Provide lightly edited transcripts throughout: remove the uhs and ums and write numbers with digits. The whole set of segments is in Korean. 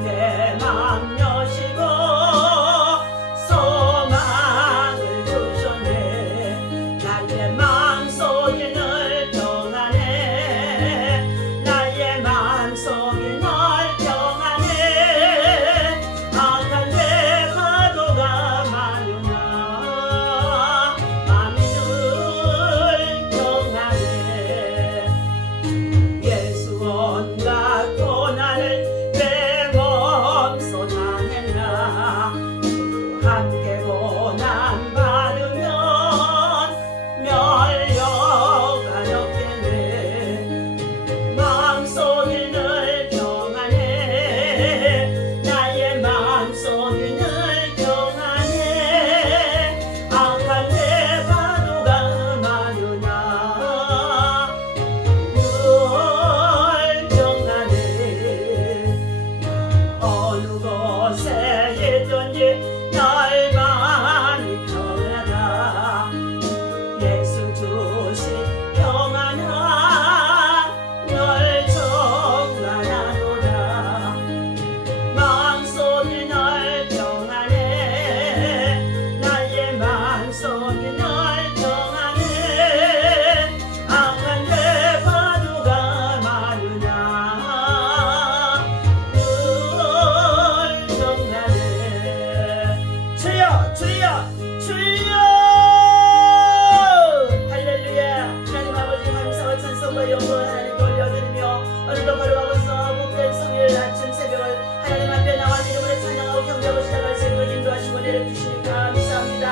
내 맘 여시고 소망을 주셨네. 나의 마음속에 늘 평안해. 나의 마음속에 늘 평안해. 악한 내 파도가 많으나 마음이 늘 평안해. 예수 온갖 고난을 내 몸소 당했나. 함께 고난 받으면 멸려가 없겠네. 마음속에 늘 평안해. 나의 마음속에 늘 평안해. 악한 내 파도가 많으나 늘 평안해. 어느 곳에 있든지 날만이 평안하다. 예수 주신 평안아 늘 충만하도다. 마음속에 늘 평안해. 나의 마음속에 늘 평안해. 악한 내 파도가 많으나 늘 평안해. 주여 주여 주여 할렐루야. 하나님 아버지 감사와 찬송과 영광을 하나님께 올려드리며 오늘도 걸어가고서 복된 성일 아침 새벽을 하나님 앞에 나와 이름으로 찬양하고 경배하고 시작할 수 있도록 인도하시고 내려주시니 감사합니다.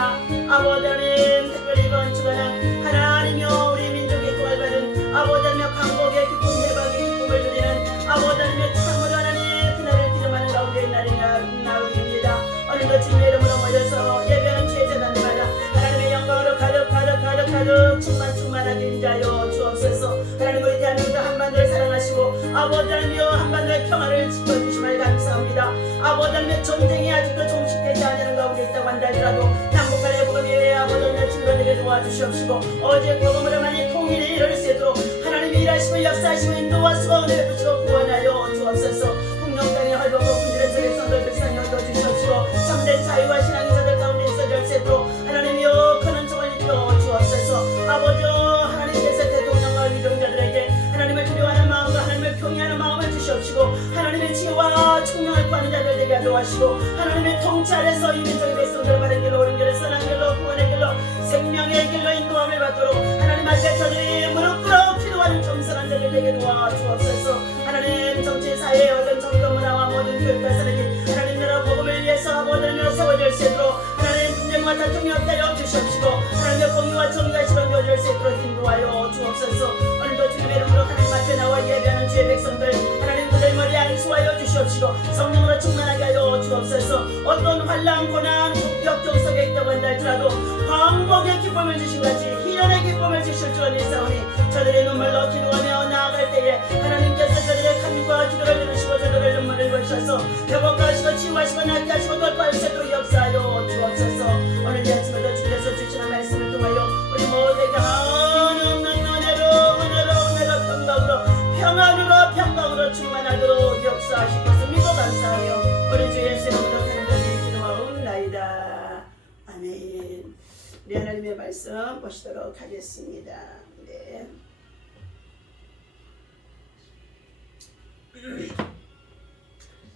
아버지 하나님, 특별히 이번 주간은 하나님이여 우리 민족의 구원을 받은 아버지 하나님의 강복의 기쁨 해방의 기쁨을 누리는 아버지 하나님의 참으로 하나님 그날을 기름하는 가운데 나옵니다. 오늘도 주님의 이름으로 모여서 예배하는 주의 재단마다 하나님의 영광으로 가득 충만하게 인자하여 주옵소서. 하나님 우리 대한민국 한반도를 사랑하시고 아버지 하나님이여 한반도의 평화를 지켜주심을 감사합니다. 아버지 하나님의 전쟁이 아직도 종식되지 않는 가운데 있다고 한다더라도 남북한의 복음이 왜 아버지 하나님의 친구들에게 도와주시옵시고 어제 복음으로 많이 통일이 이룰 수 있도록 하나님이 일하시고 역사하시고 인도하시고 은혜를 베푸시고 구원하여 주옵소서. 풍령 땅에 헐벗고 군들의 속에 성도의 백성이 얻어주시옵시고 참된 자유와 신앙의 자들 가운데 있어질 수 있도록 하나님이여 큰 은총을 입혀 주옵소서. 아버지 하나님께서 대통령과 위정자들에게 하나님을 두려워하는 마음과 하나님을 경외하는 마음을 주시옵시고 하나님의 지혜와 총명을 구하는 자들 되게 하도하시고 하나님의 통찰에서 이 민족의 백성들을 바른 길로 옳은 길로 선한 길로 구원의 길로 생명의 길로 인도함을 받도록 하나님 앞에 저들이 무릎 꿇어 기도하는 겸손한 자들 되게 도와주옵소서. 하나님 정치 사회의 모든 정도 문화와 모든 교육과 사랑이 하나님 나라 복음을 위해서 모든 세워질 수 있도록 하나님 분쟁과 다툼이 없게 하여 주시옵시고 하나님의 공의와 정의가 실현되어질 수 있도록 인도하여 주옵소서. 오늘도 주님의 이름으로 하나님 앞에 나와 예배하는 주의 백성들 하나님 그들 머리에 안수하여 주시옵시고 성령으로 충만하게 하여 주옵소서. 어떤 환난 고난 역경 속에 있다고 한다 할지라도 방복의 기쁨을 주신 같이 희연의 기쁨을 주실 줄 믿사오니 저들의 눈물로 기도하며 나아갈 때에 하나님께서 저들의 간구와 기도를 들으시고 저들의 눈물을 보셔서 회복하시고 치유하시고 낫게 하시고 돌파할 수 있도록 역사하여 주옵소서. 오늘 이 아침에도 주께서 주시는 말씀을 통하여 우리 모두에게 한없는 은혜로 평강으로 충만하도록 역사하실 것을 믿어 감사하며 우리 주 예수 이름으로 간절히 기도하옵나이다. 아멘. 우리 하나님의 말씀 보시도록 하겠습니다. 네.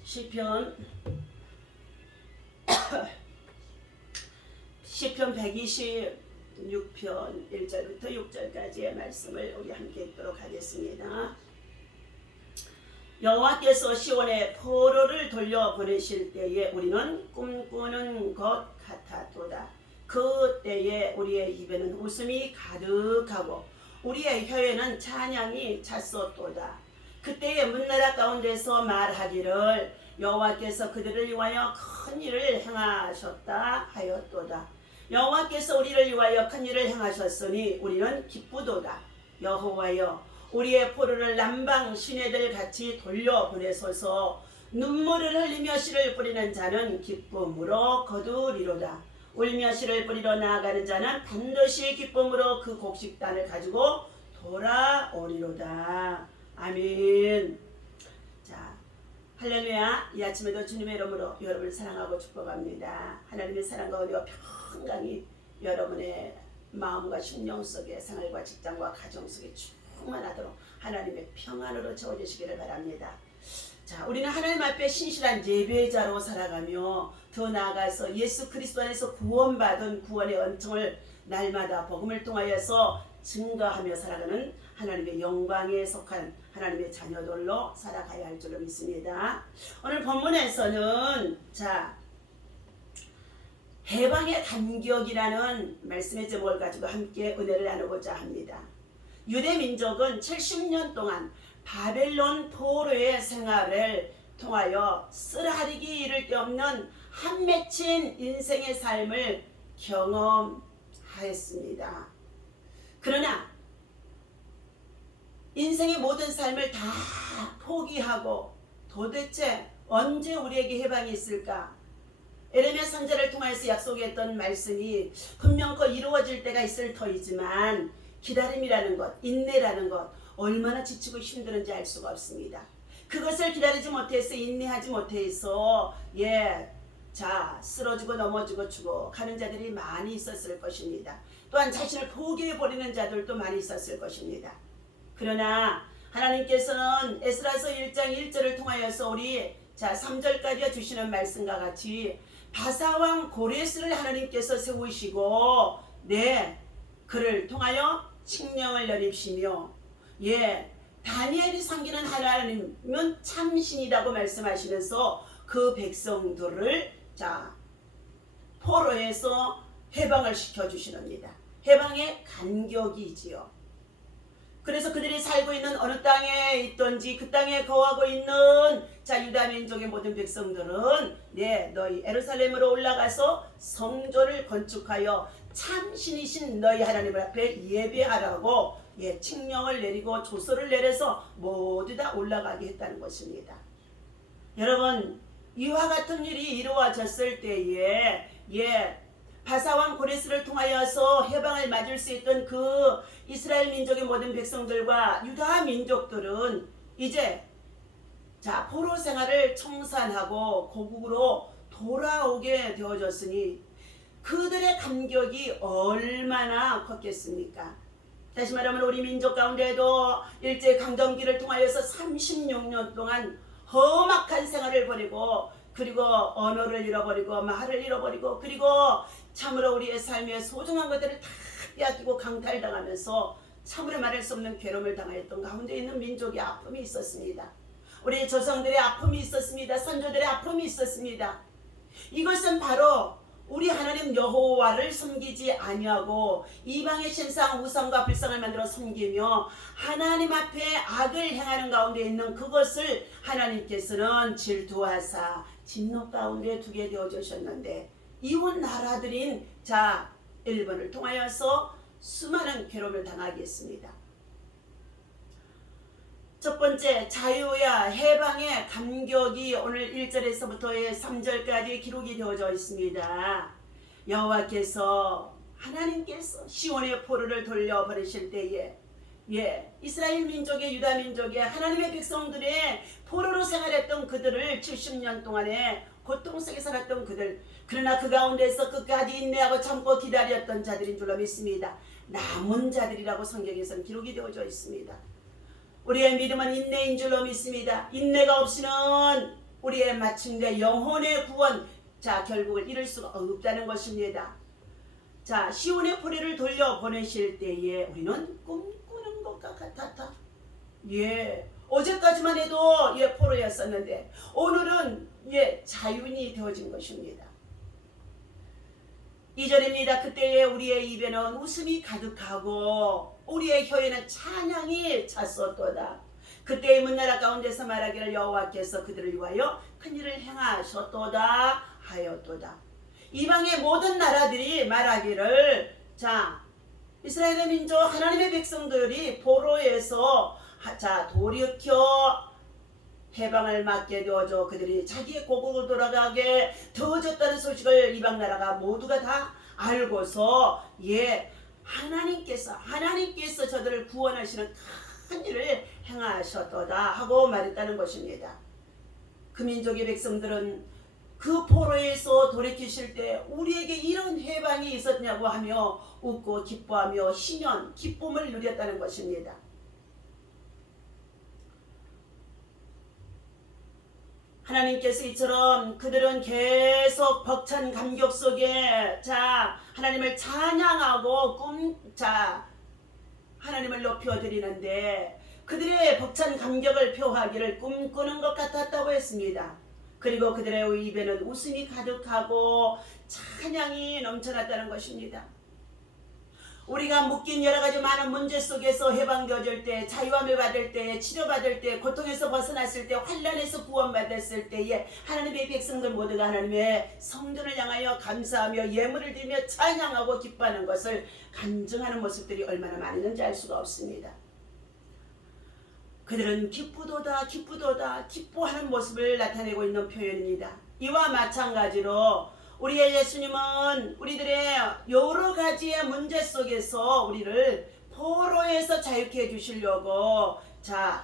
시편 126편 1절부터 6절까지의 말씀을 우리 함께 읽도록 하겠습니다. 여호와께서 시온에 포로를 돌려보내실 때에 우리는 꿈꾸는 것 같았도다. 그 때에 우리의 입에는 웃음이 가득하고 우리의 혀에는 찬양이 찼었도다. 그때에 문나라 가운데서 말하기를 여호와께서 그들을 위하여 큰 일을 행하셨다 하였도다. 여호와께서 우리를 위하여 큰 일을 행하셨으니 우리는 기쁘도다. 여호와여 우리의 포로를 남방 시내들 같이 돌려보내소서. 눈물을 흘리며 씨를 뿌리는 자는 기쁨으로 거두리로다. 울며 씨를 뿌리러 나아가는 자는 반드시 기쁨으로 그 곡식단을 가지고 돌아오리로다. 아멘. 자, 할렐루야. 이 아침에도 주님의 이름으로 여러분을 사랑하고 축복합니다. 하나님의 사랑과 은혜와 평강이 여러분의 마음과 심령 속에 생활과 직장과 가정 속에 충만하도록 하나님의 평안으로 채워주시기를 바랍니다. 자, 우리는 하나님 앞에 신실한 예배자로 살아가며 더 나아가서 예수 그리스도 안에서 구원받은 구원의 은총을 날마다 복음을 통하여서 증거하며 살아가는 하나님의 영광에 속한 하나님의 자녀들로 살아가야 할 줄로 믿습니다. 오늘 본문에서는 해방의 간격이라는 말씀의 제목을 가지고 함께 은혜를 나누고자 합니다. 유대 민족은 70년 동안 바벨론 포로의 생활을 통하여 쓰라리기 이를 데 없는 한 맺힌 인생의 삶을 경험하였습니다. 그러나 인생의 모든 삶을 다 포기하고 도대체 언제 우리에게 해방이 있을까? 에레미야 선지자를 통해서 약속했던 말씀이 분명코 이루어질 때가 있을 터이지만 기다림이라는 것, 인내라는 것 얼마나 지치고 힘드는지 알 수가 없습니다. 그것을 기다리지 못해서 인내하지 못해서 쓰러지고 넘어지고 죽어가는 자들이 많이 있었을 것입니다. 또한 자신을 포기해버리는 자들도 많이 있었을 것입니다. 그러나 하나님께서는 에스라서 1장 1절을 통하여서 우리 3절까지 주시는 말씀과 같이 바사왕 고레스를 하나님께서 세우시고 그를 통하여 칙령을 내리시며 다니엘이 섬기는 하나님은 참신이라고 말씀하시면서 그 백성들을 포로에서 해방을 시켜주시렵니다. 해방의 간격이지요. 그래서 그들이 살고 있는 어느 땅에 있든지 그 땅에 거하고 있는 유다 민족의 모든 백성들은 너희 예루살렘으로 올라가서 성전을 건축하여 참신이신 너희 하나님 앞에 예배하라고 칙령을 내리고 조서를 내려서 모두 다 올라가게 했다는 것입니다. 여러분, 이와 같은 일이 이루어졌을 때에 바사왕 고레스를 통하여서 해방을 맞을 수 있던 그 이스라엘 민족의 모든 백성들과 유다 민족들은 이제 포로 생활을 청산하고 고국으로 돌아오게 되어졌으니 그들의 감격이 얼마나 컸겠습니까? 다시 말하면 우리 민족 가운데에도 일제강점기를 통하여서 36년 동안 험악한 생활을 보내고 그리고 언어를 잃어버리고 말을 잃어버리고 그리고 참으로 우리의 삶의 소중한 것들을 다 빼앗기고 강탈당하면서 참으로 말할 수 없는 괴로움을 당하였던 가운데 있는 민족의 아픔이 있었습니다. 우리 조상들의 아픔이 있었습니다. 선조들의 아픔이 있었습니다. 이것은 바로 우리 하나님 여호와를 섬기지 아니하고 이방의 신상 우상과 불상을 만들어 섬기며 하나님 앞에 악을 행하는 가운데 있는 그것을 하나님께서는 질투하사 진노 가운데 두게 되어 주셨는데 이웃 나라들인 일본을 통하여서 수많은 괴로움을 당하게 했습니다. 첫 번째, 자유와 해방의 감격이 오늘 1절에서부터 3절까지 기록이 되어져 있습니다. 여호와께서 하나님께서 시온의 포로를 돌려보내실 때에 이스라엘 민족의 유다 민족의 하나님의 백성들의 포로로 생활했던 그들을 70년 동안에 고통 속에 살았던 그들, 그러나 그 가운데서 끝까지 인내하고 참고 기다렸던 자들인 줄로 믿습니다. 남은 자들이라고 성경에서는 기록이 되어져 있습니다. 우리의 믿음은 인내인 줄로 믿습니다. 인내가 없이는 우리의 마침내 영혼의 구원 결국을 이룰 수가 없다는 것입니다. 시온의 포로를 돌려보내실 때에 우리는 꿈꾸는 것과 같았다. 어제까지만 해도 포로였었는데 오늘은 자유인이 되어진 것입니다. 2절입니다. 그때에 우리의 입에는 웃음이 가득하고 우리의 혀에는 찬양이 찼었도다. 그때의 문나라 가운데서 말하기를 여호와께서 그들을 위하여 큰일을 행하셨도다 하였도다. 이방의 모든 나라들이 말하기를 이스라엘의 민족 하나님의 백성들이 포로에서 돌이켜 해방을 맞게 되어져 그들이 자기의 고국으로 돌아가게 되어졌다는 소식을 이방 나라가 모두가 다 알고서 하나님께서 저들을 구원하시는 큰 일을 행하셨도다 하고 말했다는 것입니다. 그 민족의 백성들은 그 포로에서 돌이키실 때 우리에게 이런 해방이 있었냐고 하며 웃고 기뻐하며 희년, 기쁨을 누렸다는 것입니다. 하나님께서 이처럼 그들은 계속 벅찬 감격 속에 하나님을 찬양하고 하나님을 높여드리는데 그들의 벅찬 감격을 표하기를 꿈꾸는 것 같았다고 했습니다. 그리고 그들의 입에는 웃음이 가득하고 찬양이 넘쳐났다는 것입니다. 우리가 묶인 여러가지 많은 문제 속에서 해방되어질 때, 자유함을 받을 때, 치료받을 때, 고통에서 벗어났을 때, 환난에서 구원받았을 때에 하나님의 백성들 모두가 하나님의 성전을 향하여 감사하며 예물을 드리며 찬양하고 기뻐하는 것을 간증하는 모습들이 얼마나 많이 있는지 알 수가 없습니다. 그들은 기쁘도다 기쁘도다 기뻐하는 모습을 나타내고 있는 표현입니다. 이와 마찬가지로 우리의 예수님은 우리들의 여러 가지의 문제 속에서 우리를 포로에서 자유케 해주시려고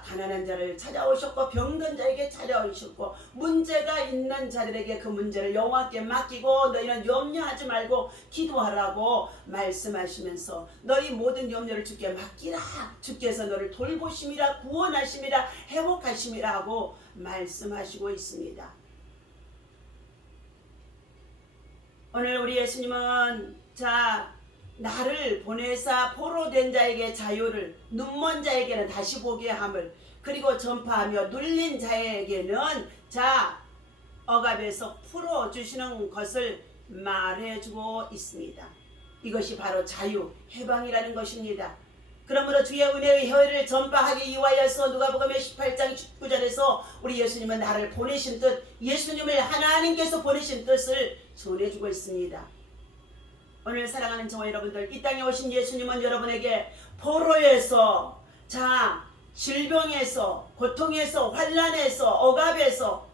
가난한 자를 찾아오셨고 병든 자에게 찾아오셨고 문제가 있는 자들에게 그 문제를 여호와께 맡기고 너희는 염려하지 말고 기도하라고 말씀하시면서 너희 모든 염려를 주께 맡기라. 주께서 너를 돌보심이라 구원하심이라 회복하심이라 하고 말씀하시고 있습니다. 오늘 우리 예수님은 나를 보내사 포로된 자에게 자유를, 눈먼 자에게는 다시 보게 함을, 그리고 전파하며 눌린 자에게는 억압에서 풀어주시는 것을 말해주고 있습니다. 이것이 바로 자유, 해방이라는 것입니다. 그러므로 주의 은혜의 혀를 전파하기 위하여서 누가복음 18장 19절에서 우리 예수님은 나를 보내신 뜻, 예수님을 하나님께서 보내신 뜻을 전해주고 있습니다. 오늘 사랑하는 저와 여러분들, 이 땅에 오신 예수님은 여러분에게 포로에서, 질병에서, 고통에서, 환난에서, 억압에서,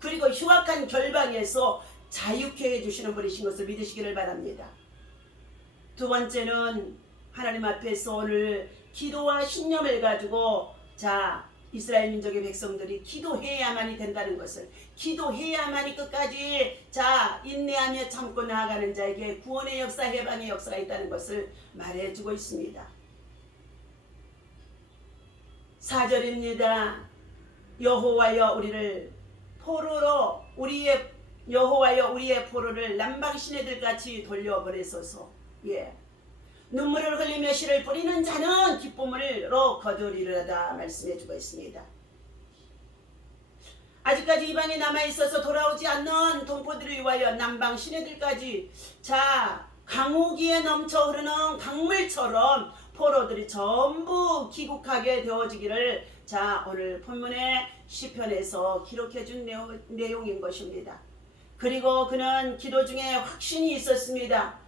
그리고 흉악한 결방에서 자유케 해주시는 분이신 것을 믿으시기를 바랍니다. 두 번째는 하나님 앞에서 오늘 기도와 신념을 가지고 이스라엘 민족의 백성들이 기도해야만이 된다는 것을, 기도해야만이 끝까지 인내하며 참고 나아가는 자에게 구원의 역사, 해방의 역사가 있다는 것을 말해주고 있습니다. 4절입니다. 여호와여 우리를 포로로, 여호와여 우리의 포로를 남방 시내들같이 돌려보내소서. 눈물을 흘리며 씨를 뿌리는 자는 기쁨으로 거두리로다 말씀해주고 있습니다. 아직까지 이방에 남아있어서 돌아오지 않는 동포들을 위하여 남방 시내들까지 강우기에 넘쳐 흐르는 강물처럼 포로들이 전부 귀국하게 되어지기를 오늘 본문의 시편에서 기록해준 내용인 것입니다. 그리고 그는 기도 중에 확신이 있었습니다.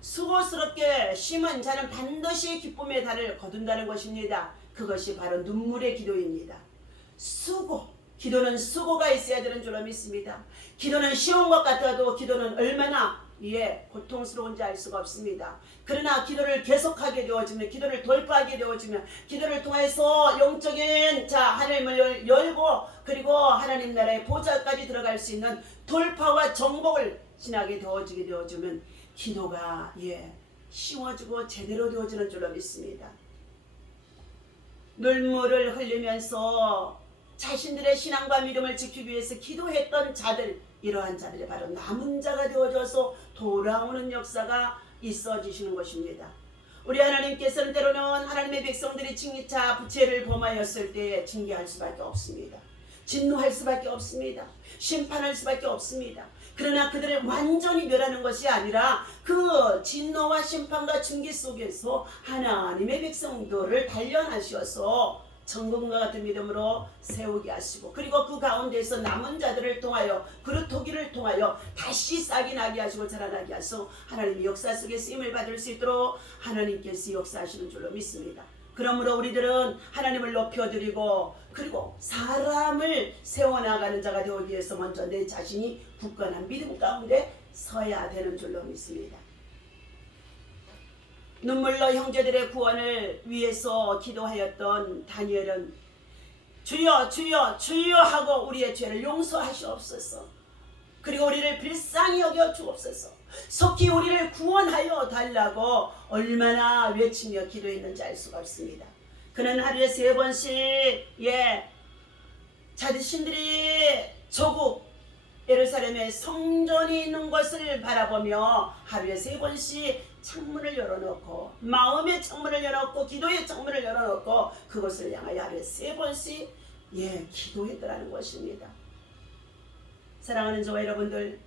수고스럽게 심은 자는 반드시 기쁨의 달을 거둔다는 것입니다. 그것이 바로 눈물의 기도입니다. 기도는 수고가 있어야 되는 줄로 믿습니다. 기도는 쉬운 것 같아도 기도는 얼마나 고통스러운지 알 수가 없습니다. 그러나 기도를 계속하게 되어지면, 기도를 돌파하게 되어지면, 기도를 통해서 영적인 하늘을 열고 그리고 하나님 나라의 보좌까지 들어갈 수 있는 돌파와 정복을 지나게 되어지면 기도가 쉬워지고 제대로 되어지는 줄로 믿습니다. 눈물을 흘리면서 자신들의 신앙과 믿음을 지키기 위해서 기도했던 자들, 이러한 자들이 바로 남은 자가 되어져서 돌아오는 역사가 있어지시는 것입니다. 우리 하나님께서는 때로는 하나님의 백성들이 부채를 범하였을 때 징계할 수밖에 없습니다. 진노할 수밖에 없습니다. 심판할 수밖에 없습니다. 그러나 그들을 완전히 멸하는 것이 아니라 그 진노와 심판과 징계 속에서 하나님의 백성들을 단련하셔서 정금과 같은 믿음으로 세우게 하시고, 그리고 그 가운데서 남은 자들을 통하여, 그릇 토기를 통하여 다시 싹이 나게 하시고 자라나게 하셔서 하나님의 역사 속에 쓰임을 받을 수 있도록 하나님께서 역사하시는 줄로 믿습니다. 그러므로 우리들은 하나님을 높여드리고 그리고 사람을 세워나가는 자가 되기 위해서 먼저 내 자신이 굳건한 믿음 가운데 서야 되는 줄로 믿습니다. 눈물로 형제들의 구원을 위해서 기도하였던 다니엘은 주여 주여 주여 하고 우리의 죄를 용서하시옵소서. 그리고 우리를 불쌍히 여겨 주옵소서. 속히 우리를 구원하여 달라고 얼마나 외치며 기도했는지 알 수가 없습니다. 그는 하루에 3번씩 자신들이 조국 예루살렘에 성전이 있는 것을 바라보며 하루에 3번씩 창문을 열어놓고, 마음의 창문을 열어놓고, 기도의 창문을 열어놓고 그것을 향하여 하루에 3번씩 기도했더라는 것입니다. 사랑하는 저와 여러분들,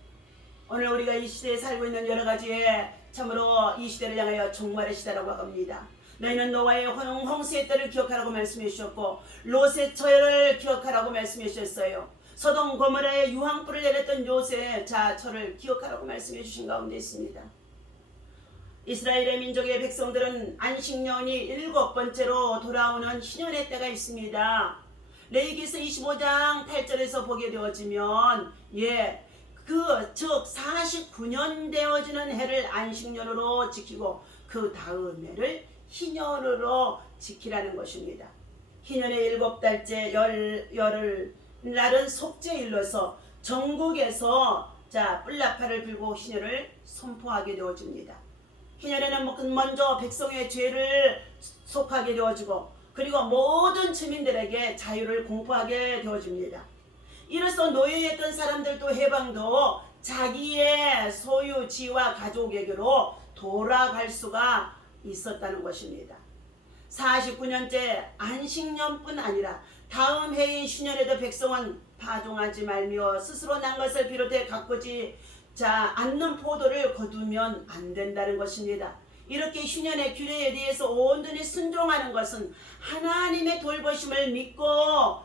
오늘 우리가 이 시대에 살고 있는 여러 가지에 참으로 이 시대를 향하여 종말의 시대라고 합니다. 너희는 노아의 홍수의 때를 기억하라고 말씀해 주셨고, 롯의 처를 기억하라고 말씀해 주셨어요. 소돔 고모라의 유황불을 내렸던 롯의 처를 기억하라고 말씀해 주신 가운데 있습니다. 이스라엘의 민족의 백성들은 안식년이 7번째로 돌아오는 희년의 때가 있습니다. 레위기서 25장 8절에서 보게 되어지면 즉 49년 되어지는 해를 안식년으로 지키고 그 다음 해를 희년으로 지키라는 것입니다. 희년의 7달째 열흘 날은 속죄일로서 전국에서 뿔나파를 불고 희년을 선포하게 되어집니다. 희년에는 먼저 백성의 죄를 속하게 되어지고, 그리고 모든 주민들에게 자유를 공포하게 되어집니다. 이로써 노예였던 사람들도 해방도 자기의 소유지와 가족에게로 돌아갈 수가 있었다는 것입니다. 49년째 안식년뿐 아니라 다음 해인 신년에도 백성은 파종하지 말며 스스로 난 것을 비롯해 가꾸지 않는 포도를 거두면 안 된다는 것입니다. 이렇게 휴년의 규례에 대해서 온전히 순종하는 것은 하나님의 돌보심을 믿고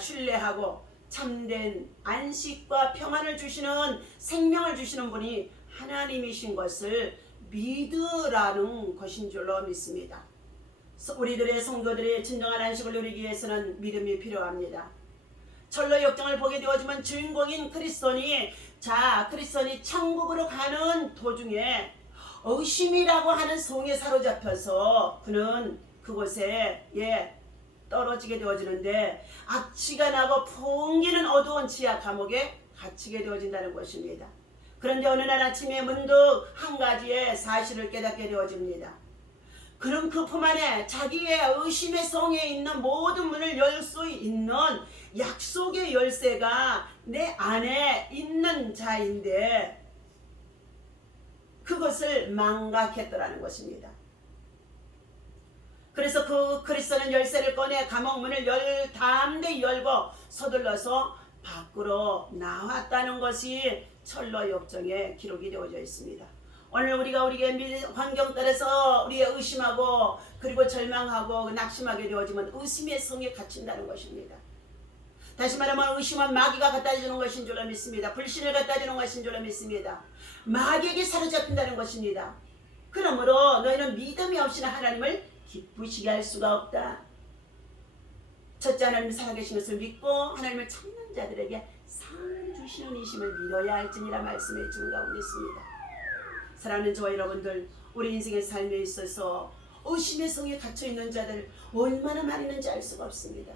신뢰하고 참된 안식과 평안을 주시는, 생명을 주시는 분이 하나님이신 것을 믿으라는 것인 줄로 믿습니다. 우리들의 성도들의 진정한 안식을 누리기 위해서는 믿음이 필요합니다. 철로 역정을 보게 되어지면 주인공인 크리스천이 천국으로 가는 도중에 의심이라고 하는 성에 사로잡혀서 그는 그곳에 떨어지게 되어지는데, 악취가 나고 풍기는 어두운 지하 감옥에 갇히게 되어진다는 것입니다. 그런데 어느 날 아침에 문득 한 가지의 사실을 깨닫게 되어집니다. 그럼 그 품 안에 자기의 의심의 성에 있는 모든 문을 열 수 있는 약속의 열쇠가 내 안에 있는 자인데 그것을 망각했더라는 것입니다. 그래서 그 크리스천은 열쇠를 꺼내 감옥 문을 담대히 열고 서둘러서 밖으로 나왔다는 것이 철로 역정에 기록이 되어져 있습니다. 오늘 우리가 우리의 환경 따라서 우리의 의심하고 그리고 절망하고 낙심하게 되어지면 의심의 성에 갇힌다는 것입니다. 다시 말하면 의심은 마귀가 갖다 주는 것인 줄로 믿습니다. 불신을 갖다 주는 것인 줄로 믿습니다. 마귀에게 사로잡힌다는 것입니다. 그러므로 너희는 믿음이 없이는 하나님을 기쁘시게 할 수가 없다. 첫째, 하나님 살아계신 것을 믿고 하나님을 찾는 자들에게 상 주시는 이심을 믿어야 할지니라 말씀해 주는 가운데 있습니다. 사랑하는 저와 여러분들, 우리 인생의 삶에 있어서 의심의 성에 갇혀있는 자들 얼마나 많이 있는지 알 수가 없습니다.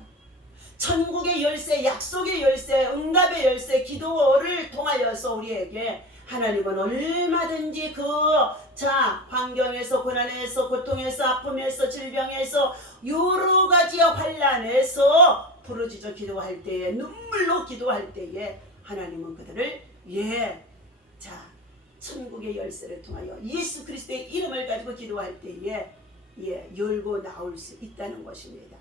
천국의 열쇠, 약속의 열쇠, 응답의 열쇠, 기도를 통하여서 우리에게 하나님은 얼마든지 환경에서, 고난에서, 고통에서, 아픔에서, 질병에서, 여러 가지의 환난에서 부르짖어 기도할 때에, 눈물로 기도할 때에 하나님은 그들을 천국의 열쇠를 통하여 예수 그리스도의 이름을 가지고 기도할 때에 열고 나올 수 있다는 것입니다.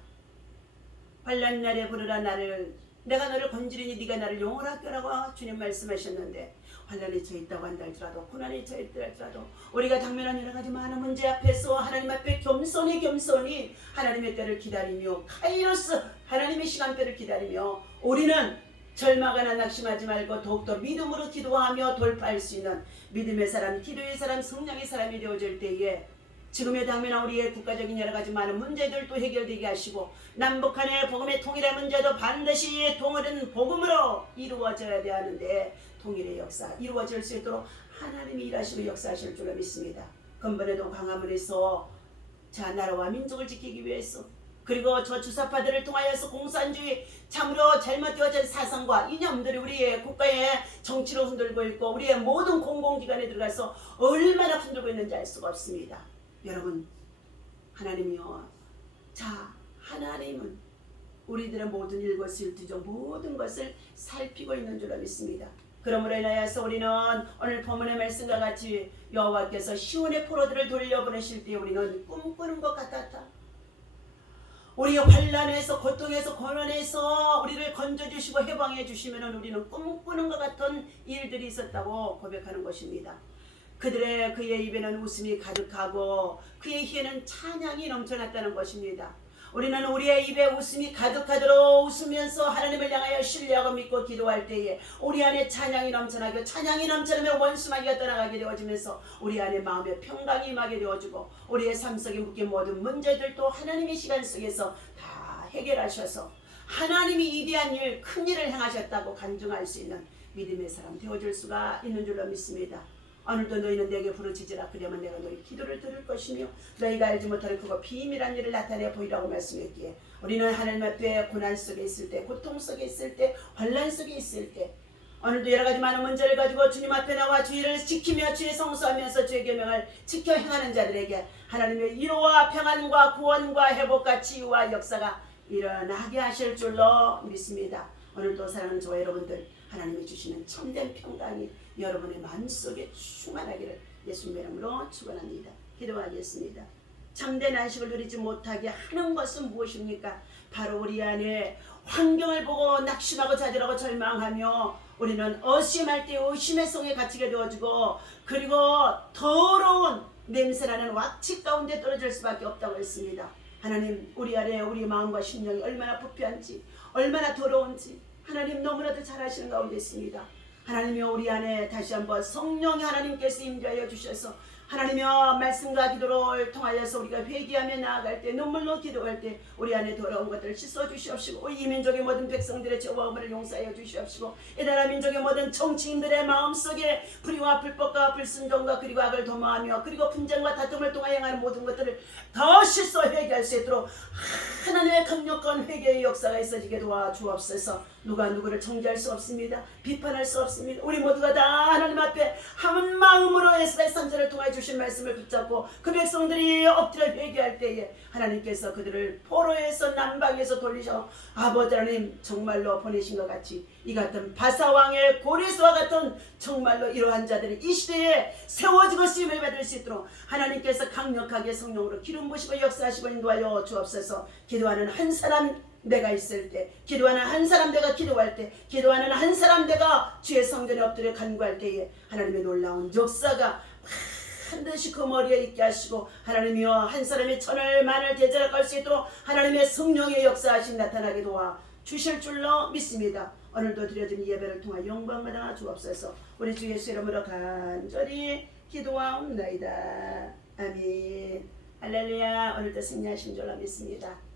환난 날에 부르라 나를, 내가 너를 건지리니 네가 나를 영원하게 하라고 주님 말씀하셨는데, 환난에 처했다고 한다 할지라도, 고난에 처했다 할지라도 우리가 당면한 여러 가지 많은 문제 앞에서 하나님 앞에 겸손히 하나님의 때를 기다리며, 카이로스 하나님의 시간대를 기다리며 우리는 절망하나 낙심하지 말고 더욱더 믿음으로 기도하며 돌파할 수 있는 믿음의 사람, 기도의 사람, 성령의 사람이 되어질 때에 지금의 당면한 우리의 국가적인 여러 가지 많은 문제들도 해결되게 하시고, 남북한의 복음의 통일의 문제도 반드시 통일은 복음으로 이루어져야 하는데 통일의 역사 이루어질 수 있도록 하나님이 일하시고 역사하실 줄로 믿습니다. 근본에도 광화문에서 나라와 민족을 지키기 위해서, 그리고 저 주사파들을 통하여서 공산주의 참으로 잘못되어진 사상과 이념들이 우리의 국가의 정치로 흔들고 있고 우리의 모든 공공기관에 들어가서 얼마나 흔들고 있는지 알 수가 없습니다. 여러분, 하나님이요, 자, 하나님은 우리들의 모든 일거수일투족 모든 것을 살피고 있는 줄로 믿습니다. 그러므로 인하여서 우리는 오늘 본문의 말씀과 같이 여호와께서 시온의 포로들을 돌려보내실 때 우리는 꿈꾸는 것 같았다. 우리의 환난에서 고통에서 고난에서 우리를 건져주시고 해방해 주시면 우리는 꿈꾸는 것 같은 일들이 있었다고 고백하는 것입니다. 그의 입에는 웃음이 가득하고 그의 혀에는 찬양이 넘쳐났다는 것입니다. 우리는 우리의 입에 웃음이 가득하도록 웃으면서 하나님을 향하여 신뢰하고 믿고 기도할 때에 우리 안에 찬양이 넘쳐나고 찬양이 넘쳐나면 원수마귀가 떠나가게 되어지면서 우리 안에 마음의 평강이 임하게 되어지고 우리의 삶 속에 묶인 모든 문제들도 하나님의 시간 속에서 다 해결하셔서 하나님이 이대한 일, 큰 일을 행하셨다고 간증할 수 있는 믿음의 사람 되어줄 수가 있는 줄로 믿습니다. 오늘도 너희는 내게 부르짖으라. 그러면 내가 너희 기도를 들을 것이며 너희가 알지 못하는 그거 비밀한 일을 나타내 보이라고 말씀했기에 우리는 하나님 앞에 고난 속에 있을 때, 고통 속에 있을 때, 환난 속에 있을 때 오늘도 여러 가지 많은 문제를 가지고 주님 앞에 나와 주의를 지키며 주의 성수하면서 주의 계명을 지켜 행하는 자들에게 하나님의 위로와 평안과 구원과 회복과 치유와 역사가 일어나게 하실 줄로 믿습니다. 오늘도 사랑하는 저와 여러분들, 하나님이 주시는 참된 평강이 여러분의 마음속에 충만하기를 예수님의 이름으로 축원합니다. 기도하겠습니다. 참된 안식을 누리지 못하게 하는 것은 무엇입니까? 바로 우리 안에 환경을 보고 낙심하고 좌절하고 절망하며 우리는 의심할 때 의심의 성에 갇히게 되어지고 그리고 더러운 냄새나는 왁치 가운데 떨어질 수밖에 없다고 했습니다. 하나님, 우리 안에 우리 마음과 심령이 얼마나 부패한지 얼마나 더러운지 하나님 너무나도 잘 아시는 가운데 있습니다. 하나님이여, 우리 안에 다시 한번 성령이 하나님께서 임재하여 주셔서 하나님이여 말씀과 기도를 통하여서 우리가 회개하며 나아갈 때 눈물로 기도할 때 우리 안에 더러운 것들을 씻어 주시옵시고 이 민족의 모든 백성들의 죄와 허물을 용서하여 주시옵시고 이 나라 민족의 모든 정치인들의 마음속에 불의와 불법과 불순종과 그리고 악을 도모하며 그리고 분쟁과 다툼을 통하여 행하는 모든 것들을 더 씻어 회개할 수 있도록 하나님의 강력한 회개의 역사가 있어지게 도와주옵소서. 누가 누구를 정죄할 수 없습니다. 비판할 수 없습니다. 우리 모두가 다 하나님 앞에 한 마음으로 에스라엘 선지자를 통하여 주신 말씀을 붙잡고 그 백성들이 엎드려 회개할 때에 하나님께서 그들을 포로에서 남방에서 돌리셔 아버지 하나님 정말로 보내신 것 같이 이 같은 바사왕의 고레스와 같은 정말로 이러한 자들이 이 시대에 세워지고 쓰임을 받을 수 있도록 하나님께서 강력하게 성령으로 기름 부시고 역사하시고 인도하여 주옵소서. 기도하는 한 사람 내가 있을 때, 기도하는 한 사람 내가 기도할 때, 기도하는 한 사람 내가 주의 성전에 엎드려 간구할 때에 하나님의 놀라운 역사가 반드시 그 머리에 있게 하시고 하나님이여 한 사람의 천을 만을 대절할 수 있도록 하나님의 성령의 역사하심 나타나게 도와 주실 줄로 믿습니다. 오늘도 드려진 예배를 통하 영광받아 주옵소서. 우리 주 예수 이름으로 간절히 기도하옵나이다. 아멘. 할렐루야. 오늘도 승리하신 줄로 믿습니다.